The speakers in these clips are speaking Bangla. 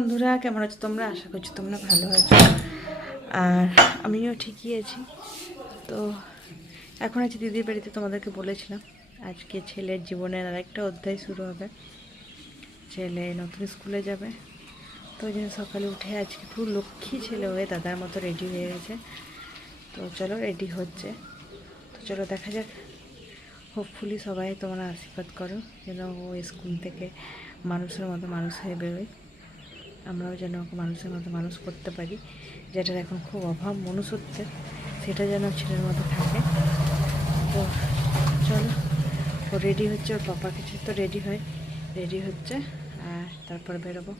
বন্ধুরা, কেমন আছো তোমরা? আশা করছি তোমরা ভালো আছো, আর আমিও ঠিকই আছি। তো এখন আছি দিদির বাড়িতে। তোমাদেরকে বলেছিলাম আজকে ছেলের জীবনের আরেকটা অধ্যায় শুরু হবে। ছেলে নতুন স্কুলে যাবে, তো ওই জন্য সকালে উঠে আজকে পুরো লক্ষ্মী ছেলে হয়ে দাদার মতো রেডি হয়ে গেছে। তো চলো, রেডি হচ্ছে, তো চলো দেখা যাক। হোপফুলি সবাই তোমরা আশীর্বাদ করো যেন ও স্কুল থেকে মানুষের মতো মানুষ হয়ে বেরোয়। আমরাও যেন ওকে মানুষের মতো মানুষ করতে পারি, যেটার এখন খুব অভাব মনুষ্যত্বের, সেটা যেন ছেলের মতো থাকে। তো চলো, ও রেডি হচ্ছে, ওর পাপা কিছু তো রেডি হচ্ছে, আর তারপর বেরোবো।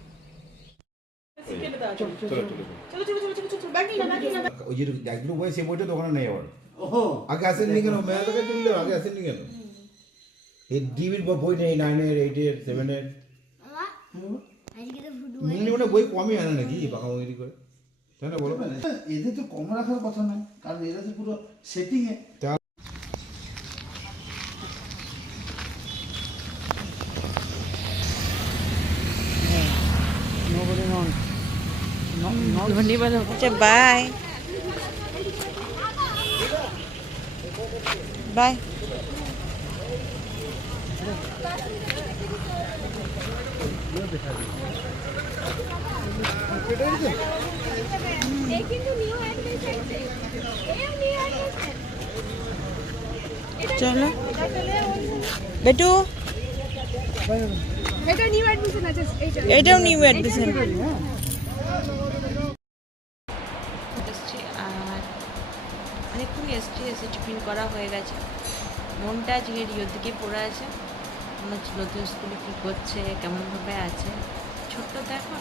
ওই যে একদিন বই সে বইটা তো ওখানে নেই আবার। আগে আসেননি কেন? মেয়ের কাছে তুললে আগে আসেননি কেন? এই ডিবির বই নেই, 9-এর 8-এর 7-এর মিললে ওটা বই কমই আনে নাকি বাঁকাবাঁকি করে, তাই না বলো? এদের তো কম রাখার কথা নয়, কারণ এরা তো পুরো সেটিং এ। ধন্যবাদ হচ্ছে। Bye bye. চলো বেটু, এটাও নিউ অ্যাডমিশন। এসছি, আর অনেকক্ষণ এসে টিফিন করা হয়ে গেছে। মনটা আজকে রিওর দিকে পড়ে আছে। মনে হচ্ছে নতুন স্কুলে কী করছে, কেমনভাবে আছে। ছোট্ট তো এখন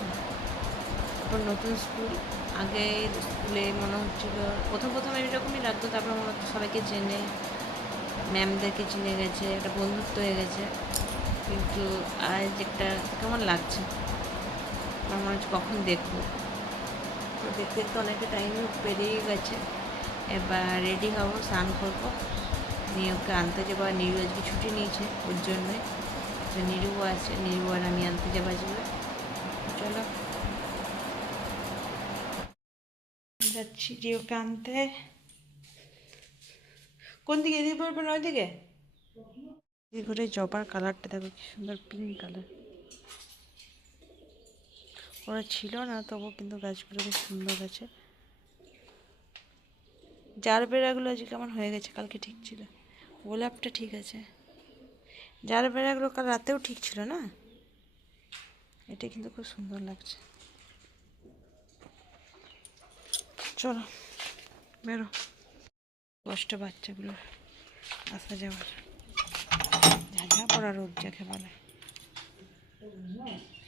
নতুন স্কুল। আগের স্কুলে মনে হচ্ছিল প্রথম এরকমই লাগতো, তারপর মনে হচ্ছে সবাইকে চেনে, ম্যামদেরকে চিনে গেছে, একটা বন্ধুত্ব হয়ে গেছে। কিন্তু আজ একটা কেমন লাগছে, আমার মনে হচ্ছে কখন দেখবো। তো দেখতে দেখতে অনেকটা টাইমও পেরিয়ে গেছে। এবার রেডি হবো, স্নান করবো, নিয়ে ওকে আনতে যাবো। আর নিরু আজকে ছুটি নিয়েছে ওর জন্যই, তো নিরুও আছে, নিরু আর আমি আনতে যাবো আজকে। চলো যাচ্ছি রিওকে আনতে। কোন দিকে? এদিকে পড়বে না ওইদিকে? এই ঘরে জবার কালারটা দেখো কি সুন্দর, পিঙ্ক কালার। ওরা ছিল না তবু কিন্তু গাছগুলো বেশ সুন্দর আছে। জার বেড়াগুলো আজকে কেমন হয়ে গেছে, কালকে ঠিক ছিল। গোলাপটা ঠিক আছে, জার বেড়াগুলো কাল রাতেও ঠিক ছিল না। এটা কিন্তু খুব সুন্দর লাগছে। চলো বেরো, কষ্ট বাচ্চাগুলো আসা যাওয়ার, ঝাঝা পড়া রোদ যাকে বলে।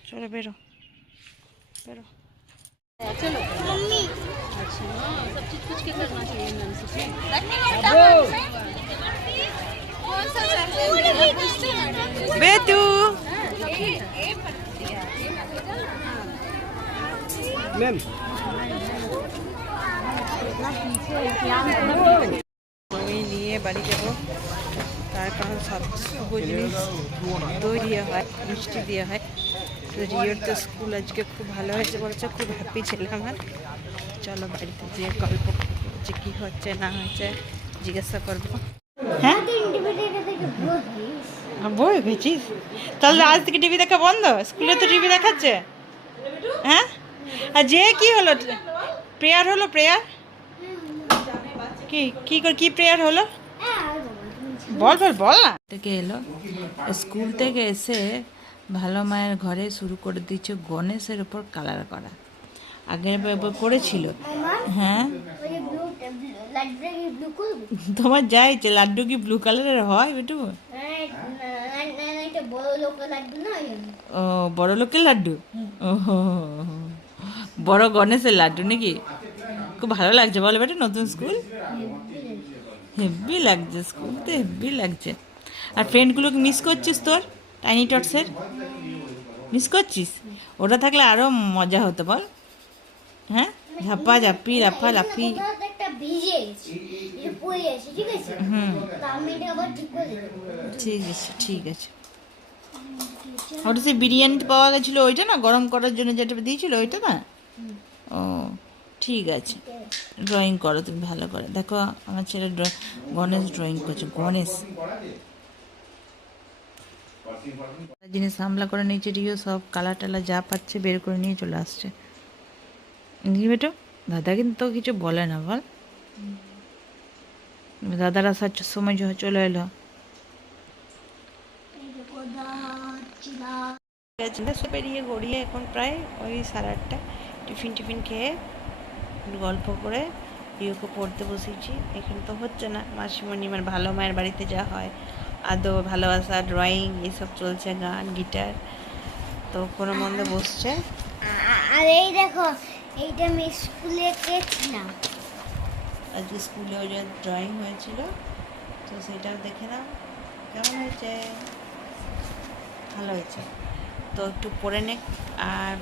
চলো বেরো বেরো। चलो मम्मी। अच्छा सब चीज पूछ के करना चाहिए मैम से। बेटू मैम আমি নিয়ে বাড়ি যাবো, তার কারণ সব শুভ জিনিস দই দিয়ে হয়, মিষ্টি দিয়ে হয়। তো রিওর তো স্কুল আজকে খুব ভালো হয়েছে বলছে, খুব হ্যাপি ছিল আমার। চলো বাড়িতে যেয়ে গল্প যে কী হচ্ছে না হচ্ছে জিজ্ঞাসা করবো। হ্যাঁ বই গেছিস? তাহলে আজ থেকে টিভি দেখা বন্ধ? স্কুলে তো টিভি দেখাচ্ছে। হ্যাঁ, আর যে কি হলো, প্রেয়ার হলো? প্রেয়ার কি কি করে, কি প্রেয়ার হলো? বল বল বল না। থেকে এলো স্কুল থেকে এসে ভালো মায়ের ঘরে শুরু করে দিচ্ছে গণেশের উপর কালার করা। আগের করেছিল। হ্যাঁ তোমার যা ইচ্ছে। লাড্ডু কি ব্লু কালারের হয় বেটু? ও বড় লোকের লাড্ডু। ও বড় গণেশের লাড্ডু নাকি? খুব ভালো লাগছে বলো বেটা নতুন স্কুল? হেভি লাগছে, স্কুল তো হেভি লাগছে। আর ফ্রেন্ডগুলোকে মিস করছিস তোর? টাইনি টটসের মিস করছিস? ওটা থাকলে আরও মজা হতো বল। হ্যাঁ, ঝাপা ঝাপি লাফা লাফি। হুম ঠিক আছে ঠিক আছে। ওটা সে বিরিয়ানিতে পাওয়া গেছিলো ওইটা না, গরম করার জন্য যেটা দিয়েছিল ওইটা না? ও ঠিক আছে, ড্রয়িং করো তুমি ভালো করে। দেখো আমার ছেলে গণেশ ড্রয়িং করছে, গণেশ জিনিস হামলা করে নিচে রিও সব কালা টালা যা পাচ্ছে বের করে নিয়ে চলে আসছে। নিয়ে বেটো, দাদা কিন্তু তো কিছু বলে না বল। দাদার আসার সময় চলে এলো। বেরিয়ে গড়িয়ে এখন প্রায় ওই 8:30, টিফিন খেয়ে গল্প করে রিওকে পড়তে বসেছি। এখানে তো হচ্ছে না, মাসিমণি আমার ভালো মায়ের বাড়িতে যা হয় আদৌ ভালোবাসা, ড্রয়িং এসব চলছে, গান গিটার, তো কোনো মন্দে বসছে। আর এই দেখো, এইটা আমি স্কুলে এঁকেছিলাম। আজকে স্কুলে ওই যে ড্রয়িং হয়েছিল, তো সেটা দেখে নাও কেমন হয়েছে। ভালো হয়েছে তো একটু পড়ে নে, আর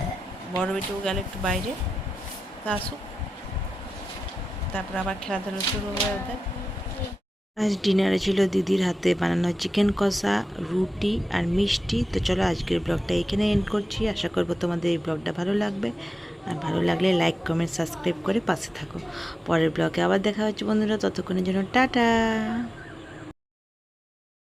বড় বেটু গেল একটু বাইরে, তা আসুক, তারপর আবার খেলাধুলা শুরু হয়ে ওদের। আজ ডিনারে ছিল দিদির হাতে বানানো চিকেন কষা, রুটি আর মিষ্টি। তো চলো আজকের ব্লগটা এখানে এন্ড করছি। আশা করবো তোমাদের এই ব্লগটা ভালো লাগবে, আর ভালো লাগলে লাইক কমেন্ট সাবস্ক্রাইব করে পাশে থাকো। পরের ব্লগে আবার দেখা হচ্ছে বন্ধুরা, ততক্ষণের জন্য টাটা।